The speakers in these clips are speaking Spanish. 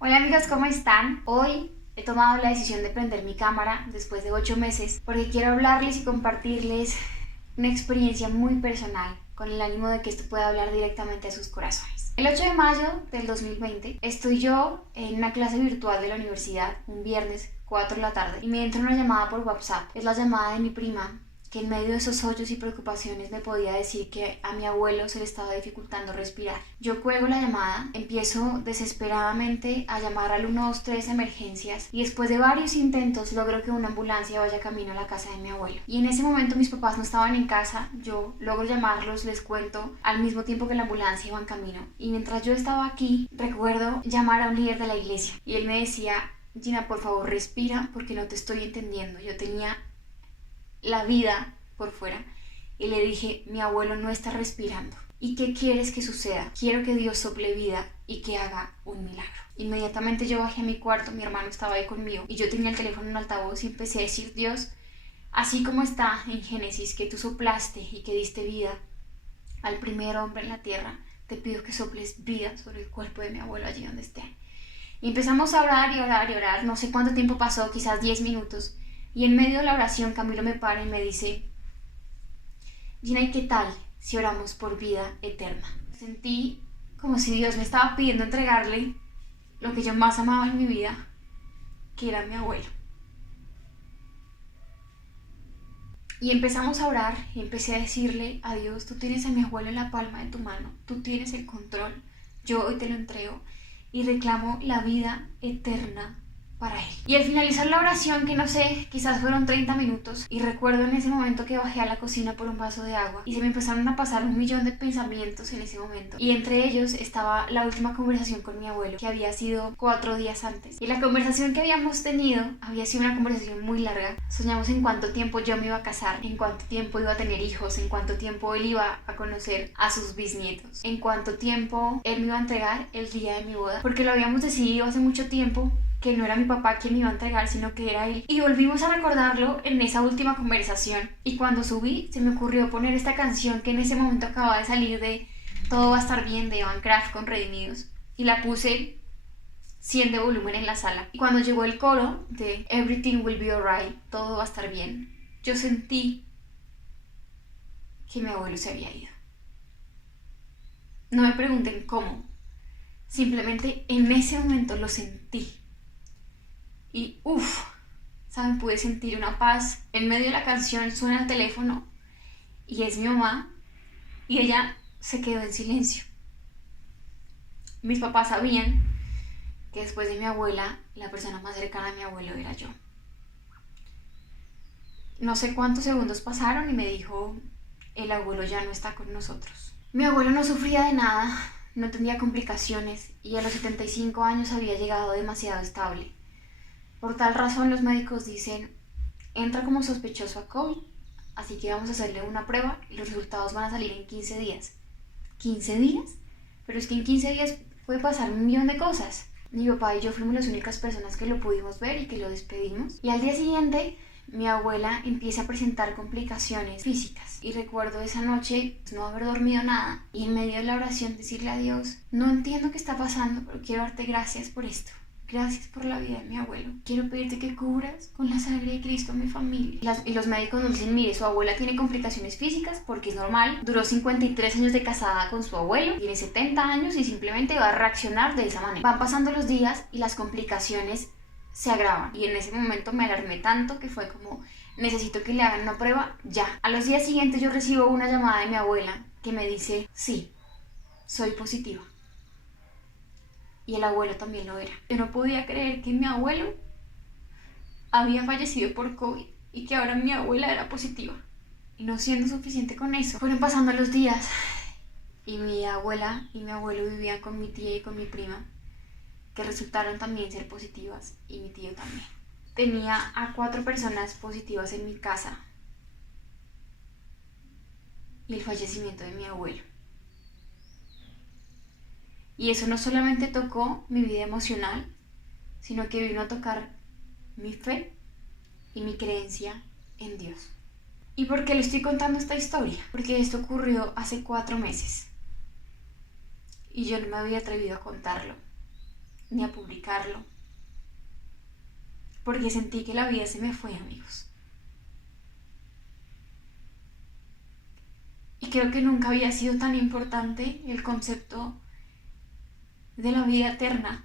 Hola amigos, ¿cómo están? Hoy he tomado la decisión de prender mi cámara después de 8 meses porque quiero hablarles y compartirles una experiencia muy personal con el ánimo de que esto pueda hablar directamente a sus corazones. El 8 de mayo del 2020 estoy yo en una clase virtual de la universidad, un viernes 4 de la tarde, y me entra una llamada por WhatsApp. Es la llamada de mi prima, que en medio de esos hoyos y preocupaciones me podía decir que a mi abuelo se le estaba dificultando respirar. Yo cuelgo la llamada, empiezo desesperadamente a llamar al 123 emergencias y después de varios intentos logro que una ambulancia vaya camino a la casa de mi abuelo. Y en ese momento mis papás no estaban en casa, yo logro llamarlos, les cuento al mismo tiempo que la ambulancia iba en camino. Y mientras yo estaba aquí, recuerdo llamar a un líder de la iglesia y él me decía: Gina, por favor respira porque no te estoy entendiendo. Yo tenía la vida por fuera y le dije: mi abuelo no está respirando. ¿Y qué quieres que suceda? Quiero que Dios sople vida y que haga un milagro. Inmediatamente yo bajé a mi cuarto, mi hermano estaba ahí conmigo y yo tenía el teléfono en altavoz y empecé a decir: Dios, así como está en Génesis que tú soplaste y que diste vida al primer hombre en la tierra, te pido que soples vida sobre el cuerpo de mi abuelo allí donde esté. Y empezamos a orar y orar y orar, no sé cuánto tiempo pasó, quizás 10 minutos, y en medio de la oración Camilo me para y me dice: Gina, ¿y qué tal si oramos por vida eterna? Sentí como si Dios me estaba pidiendo entregarle lo que yo más amaba en mi vida, que era mi abuelo. Y empezamos a orar y empecé a decirle a Dios: tú tienes a mi abuelo en la palma de tu mano, tú tienes el control, yo hoy te lo entrego y reclamo la vida eterna para él. Y al finalizar la oración, que no sé, quizás fueron 30 minutos, y recuerdo en ese momento que bajé a la cocina por un vaso de agua y se me empezaron a pasar un millón de pensamientos en ese momento, y entre ellos estaba la última conversación con mi abuelo, que había sido 4 días antes, y la conversación que habíamos tenido había sido una conversación muy larga. Soñamos en cuánto tiempo yo me iba a casar, en cuánto tiempo iba a tener hijos, en cuánto tiempo él iba a conocer a sus bisnietos, en cuánto tiempo él me iba a entregar el día de mi boda, porque lo habíamos decidido hace mucho tiempo que no era mi papá quien me iba a entregar, sino que era él. Y volvimos a recordarlo en esa última conversación. Y cuando subí, se me ocurrió poner esta canción que en ese momento acababa de salir de Todo va a estar bien, de Evan Kraft con Redimidos. Y la puse 100 de volumen en la sala. Y cuando llegó el coro de Everything will be alright, todo va a estar bien, yo sentí que mi abuelo se había ido. No me pregunten cómo. Simplemente en ese momento lo sentí. Y ¿saben? Pude sentir una paz. En medio de la canción suena el teléfono y es mi mamá, y ella se quedó en silencio. Mis papás sabían que después de mi abuela, la persona más cercana a mi abuelo era yo. No sé cuántos segundos pasaron y me dijo: el abuelo ya no está con nosotros. Mi abuelo no sufría de nada, no tenía complicaciones y a los 75 años había llegado demasiado estable. Por tal razón los médicos dicen: entra como sospechoso a COVID, así que vamos a hacerle una prueba y los resultados van a salir en 15 días. ¿15 días? Pero es que en 15 días puede pasar un millón de cosas. Mi papá y yo fuimos las únicas personas que lo pudimos ver y que lo despedimos. Y al día siguiente, mi abuela empieza a presentar complicaciones físicas. Y recuerdo esa noche no haber dormido nada y en medio de la oración decirle a Dios: no entiendo qué está pasando, pero quiero darte gracias por esto. Gracias por la vida de mi abuelo. Quiero pedirte que cubras con la sangre de Cristo a mi familia. Y los médicos nos dicen: mire, su abuela tiene complicaciones físicas porque es normal. Duró 53 años de casada con su abuelo. Tiene 70 años y simplemente va a reaccionar de esa manera. Van pasando los días y las complicaciones se agravan. Y en ese momento me alarmé tanto que fue como: necesito que le hagan una prueba ya. A los días siguientes yo recibo una llamada de mi abuela que me dice: sí, soy positiva. Y el abuelo también lo era. Yo no podía creer que mi abuelo había fallecido por COVID y que ahora mi abuela era positiva. Y no siendo suficiente con eso, fueron pasando los días y mi abuela y mi abuelo vivían con mi tía y con mi prima, que resultaron también ser positivas, y mi tío también. Tenía a 4 personas positivas en mi casa y el fallecimiento de mi abuelo. Y eso no solamente tocó mi vida emocional, sino que vino a tocar mi fe y mi creencia en Dios. ¿Y por qué le estoy contando esta historia? Porque esto ocurrió hace 4 meses y yo no me había atrevido a contarlo. ni a publicarlo, porque sentí que la vida se me fue, amigos. Y creo que nunca había sido tan importante el concepto de la vida eterna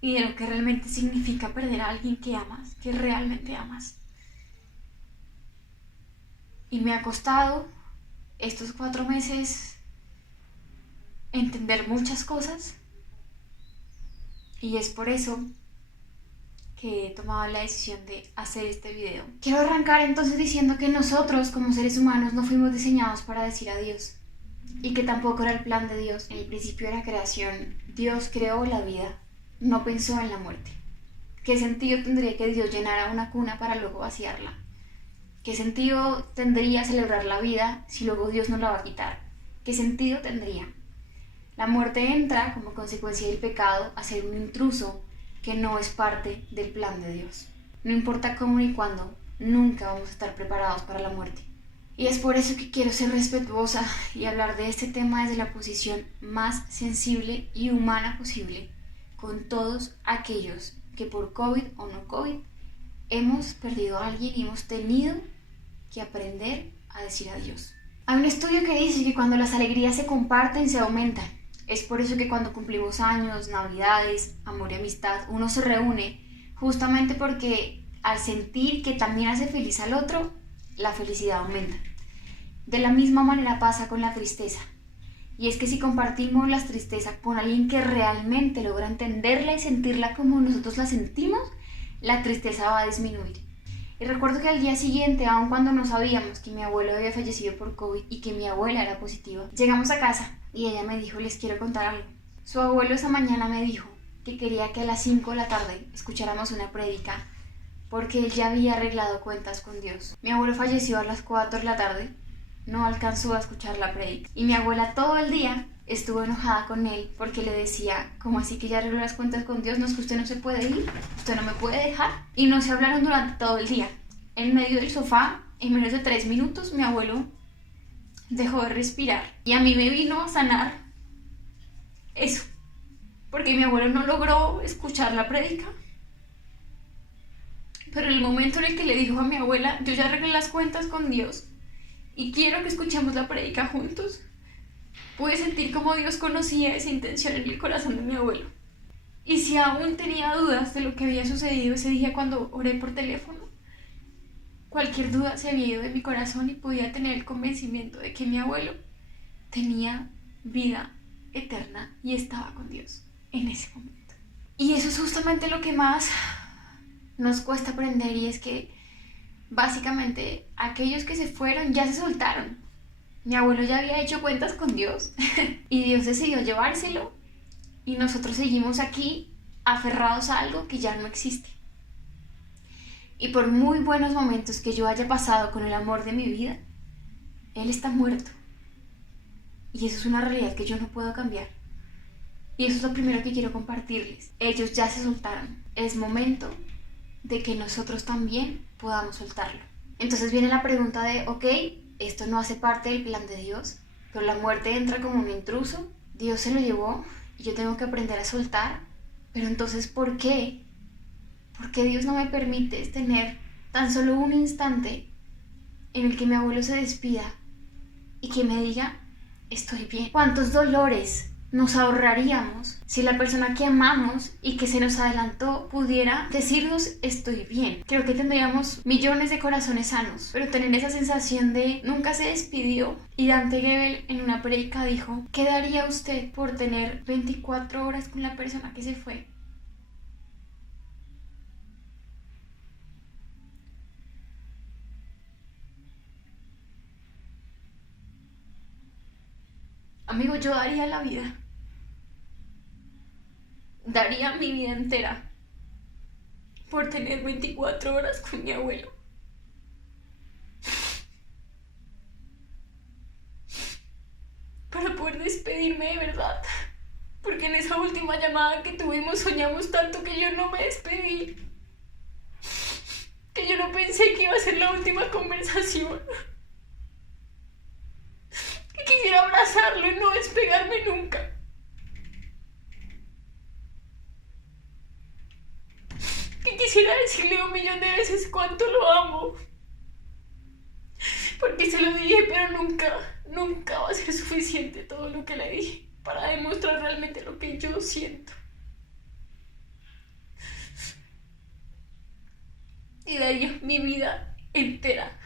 y de lo que realmente significa perder a alguien que amas, que realmente amas. Y me ha costado estos 4 meses entender muchas cosas, y es por eso que he tomado la decisión de hacer este video. Quiero arrancar entonces diciendo que nosotros como seres humanos no fuimos diseñados para decir adiós, y que tampoco era el plan de Dios. En el principio de la creación, Dios creó la vida, no pensó en la muerte. ¿Qué sentido tendría que Dios llenara una cuna para luego vaciarla? ¿Qué sentido tendría celebrar la vida si luego Dios nos la va a quitar? ¿Qué sentido tendría? La muerte entra como consecuencia del pecado a ser un intruso que no es parte del plan de Dios. No importa cómo ni cuándo, nunca vamos a estar preparados para la muerte. Y es por eso que quiero ser respetuosa y hablar de este tema desde la posición más sensible y humana posible, con todos aquellos que por COVID o no COVID hemos perdido a alguien y hemos tenido que aprender a decir adiós. Hay un estudio que dice que cuando las alegrías se comparten, se aumentan. Es por eso que cuando cumplimos años, navidades, amor y amistad, uno se reúne, justamente porque al sentir que también hace feliz al otro, la felicidad aumenta. De la misma manera pasa con la tristeza. Y es que si compartimos la tristeza con alguien que realmente logra entenderla y sentirla como nosotros la sentimos, la tristeza va a disminuir. Y recuerdo que al día siguiente, aun cuando no sabíamos que mi abuelo había fallecido por COVID y que mi abuela era positiva, llegamos a casa y ella me dijo: les quiero contar algo. Su abuelo esa mañana me dijo que quería que a las 5 de la tarde escucháramos una prédica porque él ya había arreglado cuentas con Dios. Mi abuelo falleció a las 4 de la tarde, no alcanzó a escuchar la prédica. Y mi abuela todo el día estuvo enojada con él porque le decía: ¿cómo así que ya arregló las cuentas con Dios? ¿No es que usted no se puede ir? ¿Usted no me puede dejar? Y no se hablaron durante todo el día. En medio del sofá, en menos de 3 minutos, mi abuelo dejó de respirar. Y a mí me vino a sanar eso, porque mi abuelo no logró escuchar la prédica. Pero en el momento en el que le dijo a mi abuela: yo ya arreglé las cuentas con Dios y quiero que escuchemos la prédica juntos, pude sentir como Dios conocía esa intención en el corazón de mi abuelo. Y si aún tenía dudas de lo que había sucedido ese día cuando oré por teléfono, cualquier duda se había ido de mi corazón y podía tener el convencimiento de que mi abuelo tenía vida eterna y estaba con Dios en ese momento. Y eso es justamente lo que más nos cuesta aprender, y es que básicamente aquellos que se fueron ya se soltaron. Mi abuelo ya había hecho cuentas con Dios y Dios decidió llevárselo, y nosotros seguimos aquí aferrados a algo que ya no existe. Y por muy buenos momentos que yo haya pasado con el amor de mi vida, él está muerto. Y eso es una realidad que yo no puedo cambiar. Y eso es lo primero que quiero compartirles. Ellos ya se soltaron. Es momento de que nosotros también podamos soltarlo. Entonces viene la pregunta de: ok, esto no hace parte del plan de Dios, pero la muerte entra como un intruso, Dios se lo llevó y yo tengo que aprender a soltar. Pero entonces, ¿por qué? ¿Por qué Dios no me permite tener tan solo un instante en el que mi abuelo se despida y que me diga: estoy bien? ¿Cuántos dolores nos ahorraríamos si la persona que amamos y que se nos adelantó pudiera decirnos: estoy bien? Creo que tendríamos millones de corazones sanos, pero tener esa sensación de nunca se despidió. Y Dante Gebel en una prédica dijo: ¿qué daría usted por tener 24 horas con la persona que se fue? Amigo, yo daría la vida. Daría mi vida entera por tener 24 horas con mi abuelo. Para poder despedirme de verdad. Porque en esa última llamada que tuvimos soñamos tanto que yo no me despedí. Que yo no pensé que iba a ser la última conversación. Que quisiera abrazarlo y no despegarme nunca. quisiera decirle 1.000.000 de veces cuánto lo amo. Porque se lo dije, pero nunca va a ser suficiente todo lo que le dije para demostrar realmente lo que yo siento. Y daría mi vida entera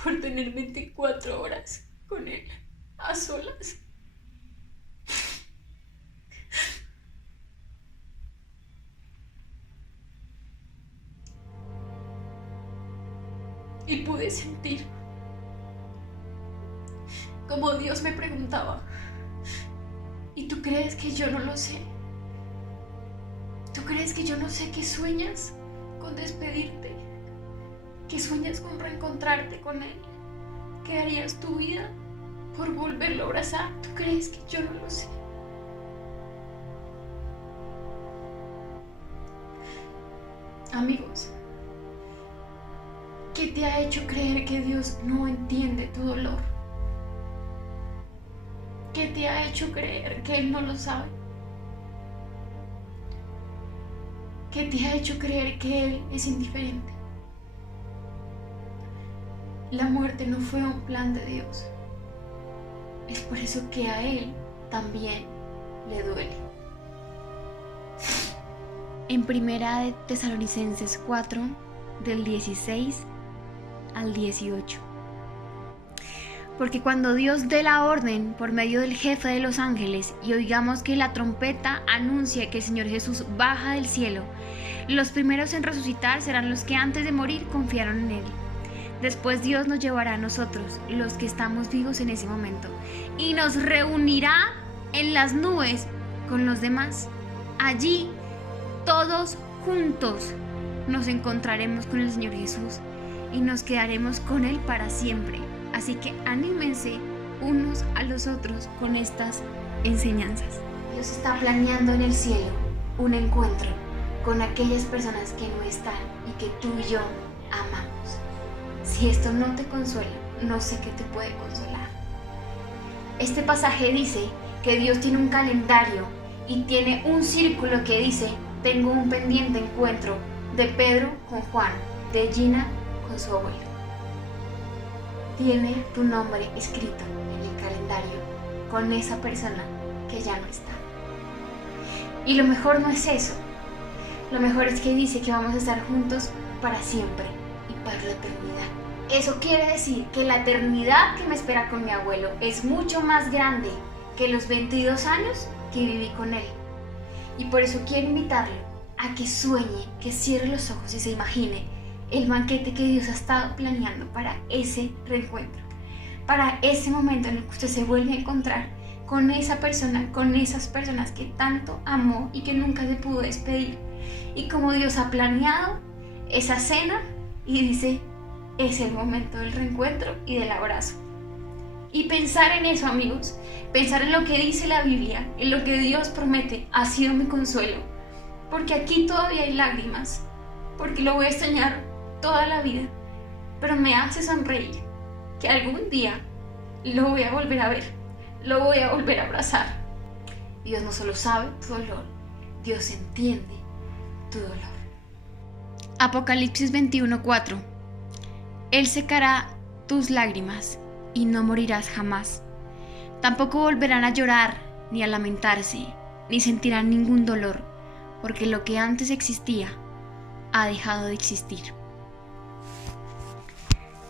por tener 24 horas con él, a solas. Y pude sentir como Dios me preguntaba: ¿y tú crees que yo no lo sé? ¿Tú crees que yo no sé que sueñas con despedirte? ¿Que sueñas con reencontrarte con él? ¿Que darías tu vida por volverlo a abrazar? ¿Tú crees que yo no lo sé? Amigos, ¿qué te ha hecho creer que Dios no entiende tu dolor? ¿Qué te ha hecho creer que Él no lo sabe? ¿Qué te ha hecho creer que Él es indiferente? La muerte no fue un plan de Dios. Es por eso que a Él también le duele. En Primera de Tesalonicenses 4, del 16 al 18. Porque cuando Dios dé la orden por medio del jefe de los ángeles y oigamos que la trompeta anuncia que el Señor Jesús baja del cielo, los primeros en resucitar serán los que antes de morir confiaron en Él. Después Dios nos llevará a nosotros, los que estamos vivos en ese momento, y nos reunirá en las nubes con los demás. Allí, todos juntos, nos encontraremos con el Señor Jesús y nos quedaremos con Él para siempre. Así que anímense unos a los otros con estas enseñanzas. Dios está planeando en el cielo un encuentro con aquellas personas que no están y que tú y yo amamos. Si esto no te consuela, no sé qué te puede consolar. Este pasaje dice que Dios tiene un calendario y tiene un círculo que dice: tengo un pendiente encuentro de Pedro con Juan, de Gina con su abuelo. Tiene tu nombre escrito en el calendario con esa persona que ya no está. Y lo mejor no es eso. Lo mejor es que dice que vamos a estar juntos para siempre y para la eternidad. Eso quiere decir que la eternidad que me espera con mi abuelo es mucho más grande que los 22 años que viví con él. Y por eso quiero invitarlo a que sueñe, que cierre los ojos y se imagine el banquete que Dios ha estado planeando para ese reencuentro, para ese momento en el que usted se vuelve a encontrar con esa persona, con esas personas que tanto amó y que nunca se pudo despedir. Y como Dios ha planeado esa cena y dice: es el momento del reencuentro y del abrazo. Y pensar en eso, amigos, pensar en lo que dice la Biblia, en lo que Dios promete, ha sido mi consuelo. Porque aquí todavía hay lágrimas, porque lo voy a extrañar toda la vida, pero me hace sonreír que algún día lo voy a volver a ver, lo voy a volver a abrazar. Dios no solo sabe tu dolor, Dios entiende tu dolor. Apocalipsis 21:4. Él secará tus lágrimas y no morirás jamás. Tampoco volverán a llorar ni a lamentarse, ni sentirán ningún dolor, porque lo que antes existía ha dejado de existir.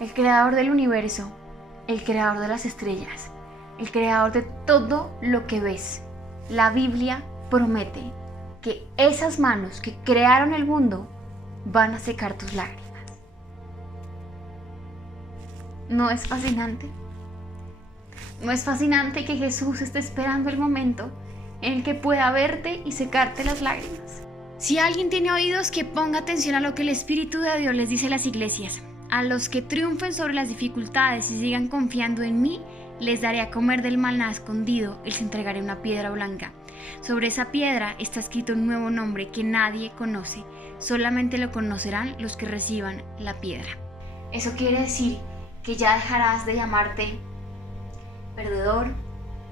El creador del universo, el creador de las estrellas, el creador de todo lo que ves, la Biblia promete que esas manos que crearon el mundo van a secar tus lágrimas. ¿No es fascinante? ¿No es fascinante que Jesús esté esperando el momento en el que pueda verte y secarte las lágrimas? Si alguien tiene oídos, que ponga atención a lo que el Espíritu de Dios les dice a las iglesias. A los que triunfen sobre las dificultades y sigan confiando en mí, les daré a comer del maná escondido y les entregaré una piedra blanca. Sobre esa piedra está escrito un nuevo nombre que nadie conoce. Solamente lo conocerán los que reciban la piedra. Eso quiere decir que ya dejarás de llamarte perdedor,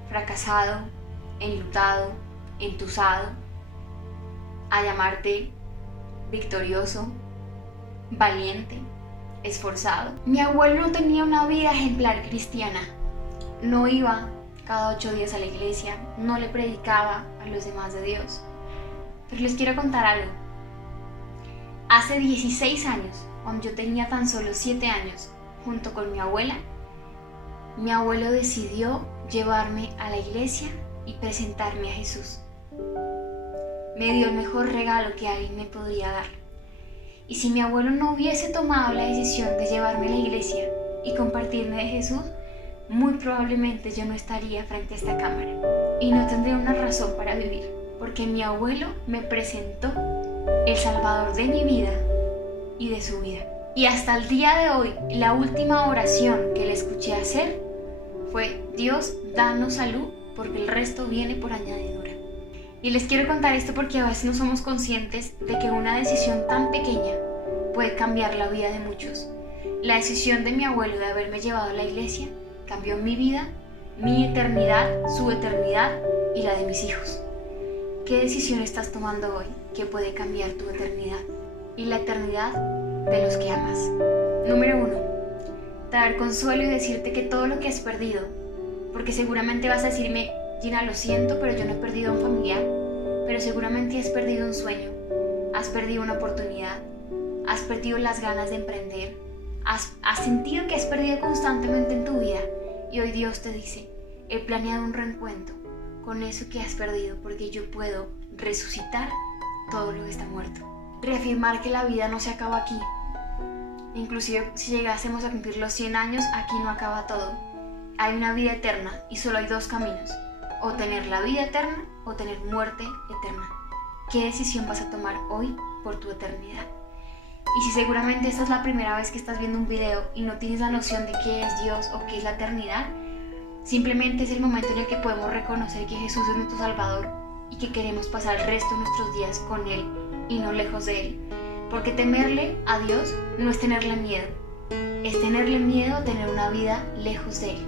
fracasado, enlutado, entusado, a llamarte victorioso, valiente, esforzado. Mi abuelo no tenía una vida ejemplar cristiana. No iba cada 8 días a la iglesia, no le predicaba a los demás de Dios. Pero les quiero contar algo. Hace 16 años, cuando yo tenía tan solo 7 años, junto con mi abuela, mi abuelo decidió llevarme a la iglesia y presentarme a Jesús. Me dio el mejor regalo que alguien me podría dar. Y si mi abuelo no hubiese tomado la decisión de llevarme a la iglesia y compartirme de Jesús, muy probablemente yo no estaría frente a esta cámara y no tendría una razón para vivir, porque mi abuelo me presentó el Salvador de mi vida y de su vida. Y hasta el día de hoy, la última oración que le escuché hacer fue: Dios, danos salud, porque el resto viene por añadidura. Y les quiero contar esto porque a veces no somos conscientes de que una decisión tan pequeña puede cambiar la vida de muchos. La decisión de mi abuelo de haberme llevado a la iglesia cambió mi vida, mi eternidad, su eternidad y la de mis hijos. ¿Qué decisión estás tomando hoy que puede cambiar tu eternidad y la eternidad de los que amas? Número 1. Traer consuelo y decirte que todo lo que has perdido, porque seguramente vas a decirme: Gina, lo siento, pero yo no he perdido a un familiar, pero seguramente has perdido un sueño, has perdido una oportunidad, has perdido las ganas de emprender, has sentido que has perdido constantemente en tu vida, y hoy Dios te dice: he planeado un reencuentro con eso que has perdido, porque yo puedo resucitar todo lo que está muerto. Reafirmar que la vida no se acaba aquí. Inclusive si llegásemos a cumplir los 100 años, aquí no acaba todo. Hay una vida eterna y solo hay 2 caminos: o tener la vida eterna o tener muerte eterna. ¿Qué decisión vas a tomar hoy por tu eternidad? Y si seguramente esta es la primera vez que estás viendo un video y no tienes la noción de qué es Dios o qué es la eternidad, simplemente es el momento en el que podemos reconocer que Jesús es nuestro Salvador y que queremos pasar el resto de nuestros días con Él y no lejos de Él. Porque temerle a Dios no es tenerle miedo, es tenerle miedo a tener una vida lejos de Él.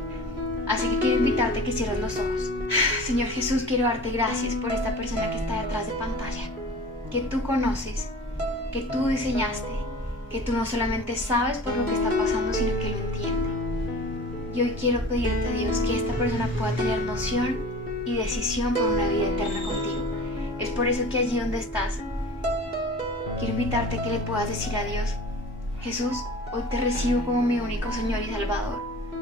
Así que quiero invitarte a que cierres los ojos. Señor Jesús, quiero darte gracias por esta persona que está detrás de pantalla, que tú conoces, que tú diseñaste, que tú no solamente sabes por lo que está pasando, sino que lo entiende. Y hoy quiero pedirte, Dios, que esta persona pueda tener noción y decisión por una vida eterna contigo. Es por eso que allí donde estás, quiero invitarte a que le puedas decir a Dios: Jesús, hoy te recibo como mi único Señor y Salvador.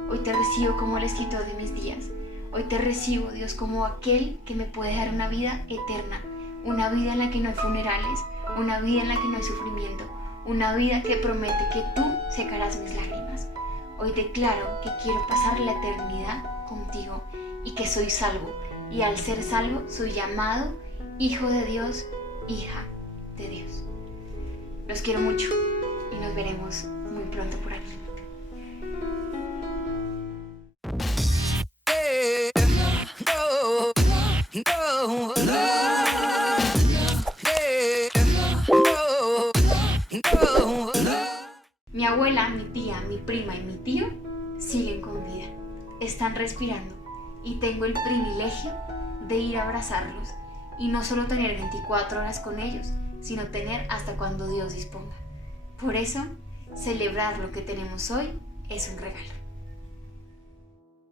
Hoy te recibo como el escritor de mis días. Hoy te recibo, Dios, como aquel que me puede dar una vida eterna, una vida en la que no hay funerales, una vida en la que no hay sufrimiento, una vida que promete que tú secarás mis lágrimas. Hoy declaro que quiero pasar la eternidad contigo y que soy salvo, y al ser salvo soy llamado hijo de Dios, hija de Dios. Los quiero mucho y nos veremos muy pronto por aquí. Mi abuela, mi tía, mi prima y mi tío siguen con vida, están respirando y tengo el privilegio de ir a abrazarlos y no solo tener 24 horas con ellos, sino tener hasta cuando Dios disponga. Por eso, celebrar lo que tenemos hoy es un regalo.